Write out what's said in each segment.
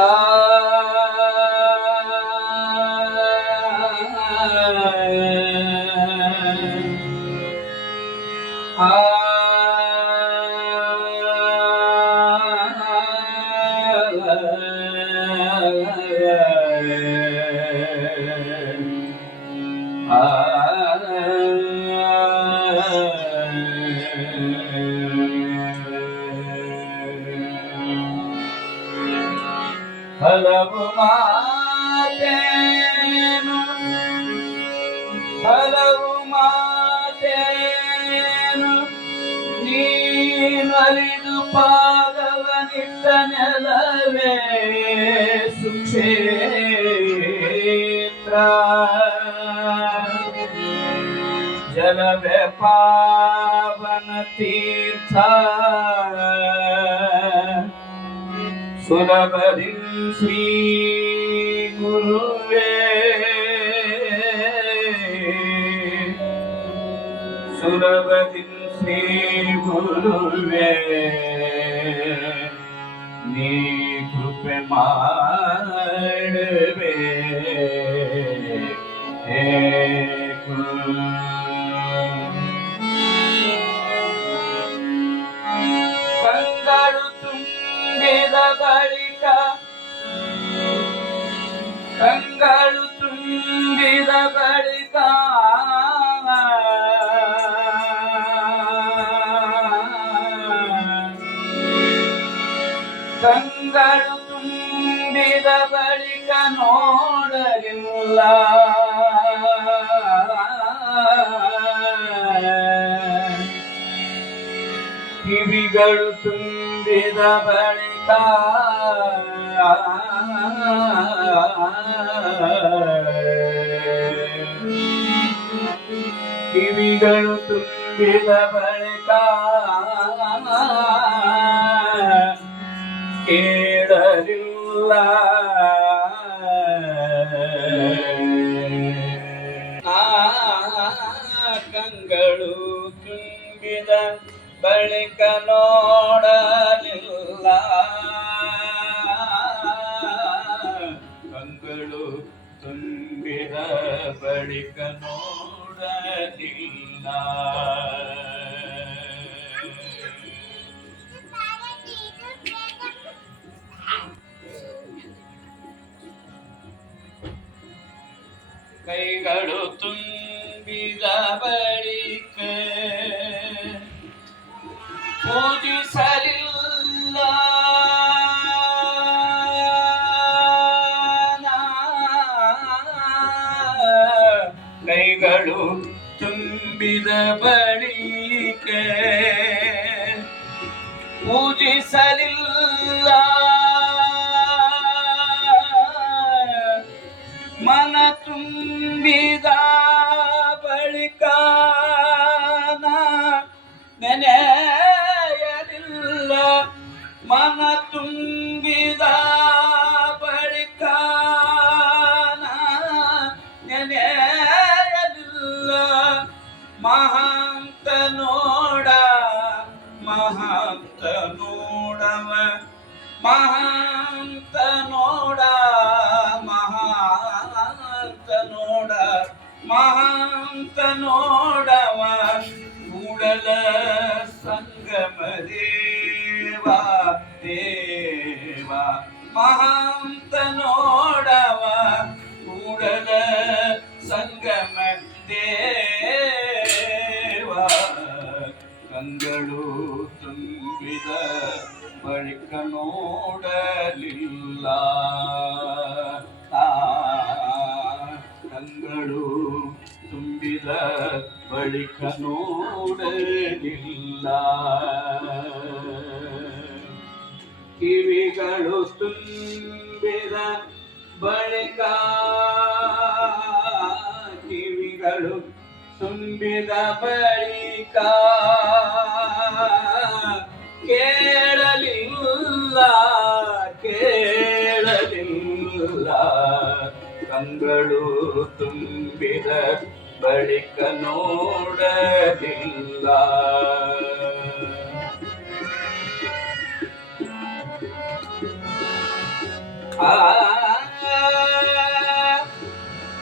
ಆ ಹಲವು ಮಾತೇನು ನೀನರಿದು ಪಾದವನಿಟ್ಟ ನೆಲವೇ ಸುಕ್ಷೇತ್ರ ಜಲವೇ ಪಾವನ ತೀರ್ಥ ಸುಲಭದಿ ಶ್ರೀ ಗುರುವೇ ಸುಲಭದಿ ಶ್ರೀ ಗುರುವೇ ನೀ ಕೃಪೆ ಮಾಡುವೆ ಕಂಗಳು ತುಂಬಿದ ಬಳಿಕ ಕಂಗಳು ತುಂಬಿದ ಬಳಿಕ ಕಂಗಳು ತುಂಬಿದ ಬಳಿಕ ನೋಡಲಿಲ್ಲ ಕಿವಿಗಳು ತುಂಬಿದ ಬಳಿಕ ಕಿವಿಗಳು ತುಂಬಿದ ಬಳಿಕ ಕೇಳಲಿಲ್ಲ ಕಂಗಳು ತುಂಬಿದ ಬಳಿಕ ನೋಡಲಿಲ್ಲ ಕಂಗಳು ತುಂಬಿದ ಬಳಿಕ ನೋಡಲಿಲ್ಲ ಕೈಗಳು ತುಂಬಿದ ಬಳಿಕ ಪೂಜಿಸಲಿಲ್ಲ ಕೈಗಳು ತುಂಬಿದ ಬಳಿಕ ಪೂಜಿಸಲಿಲ್ಲ ಮನ ತುಂಬಿದ ಬಳಿಕ ನೆನೆಯಲಿಲ್ಲ ಮನ ತುಂಬಿದ ಬಳಿಕ ನೆನೆಯಲಿಲ್ಲ ಮಹಾಂತ ನೋಡ ಮಹಾಂತ ನೋಡವ ಮಹಾಂತ ನೋಡ ಮಹಾಂತ ನೋಡ ಮಹಾಂತ ನೋಡವ ಕೂಡಲ ಸಂಗಮ ದೇವ ದೇವ ಮಹಾಂತ ನೋಡವ ಕೂಡಲ ಸಂಗಮ ದೇವ ಕಂಗಳು ತುಂಬಿದ ಬಳಿಕ ನೋಡಲಿಲ್ಲ ಕಂಗಳು ತುಂಬಿದ ಬಳಿಕ ನೋಡಲಿಲ್ಲ ಕಿವಿಗಳು ತುಂಬಿದ ಬಳಿಕ ಕಿವಿಗಳು ತುಂಬಿದ ಬಳಿಕ ಕೇಳಲಿಲ್ಲ ಕೇಳಲಿಲ್ಲ ಕಂಗಳು ತುಂಬಿದ ಬಳಿಕ ನೋಡಲಿಲ್ಲ ಆ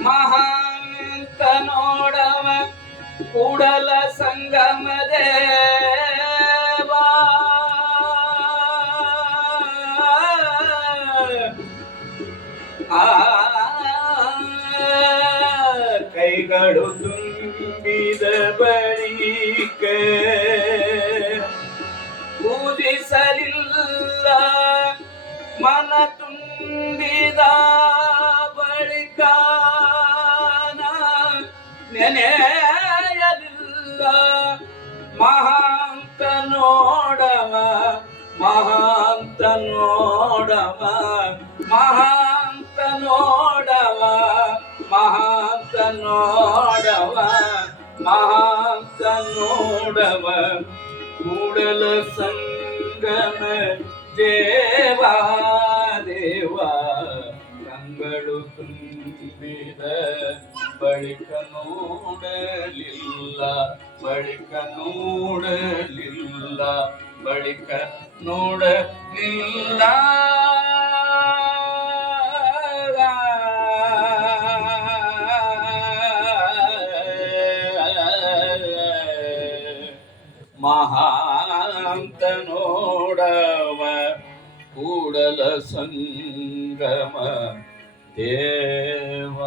ಮಹಾಂತ ನೋಡವ ಕೂಡಲ ಸಂಗಮ ದೇವ ಕೈಗಳು ತುಂಬಿದ ಬಳಿಕ ಪೂಜಿಸಲಿಲ್ಲ ಮನ ತುಂಬಿದ ಬಳಿಕ ನೆನೆಯಲಿಲ್ಲ ಮಹಾಂತ ನೋಡವ ಮಹಾಂತ ನೋಡವ ಮಹಾಂತ ನೋಡವ ಮಹಾಂತ ನೋಡವ ಮಹಾಂತ ನೋಡವ ಕೂಡಲ ಸಂಗಮ ದೇವ ದೇವ ಕಂಗಳು ತುಂಬಿದ ಬಳಿಕ ನೋಡಲಿಲ್ಲ ಬಳಿಕ ನೋಡಲಿಲ್ಲ ಬಳಿಕ ನೋಡಲಿಲ್ಲ ಮಹಾಂತ ನೋಡವ ಕೂಡಲ ಸಂಗಮ ದೇವ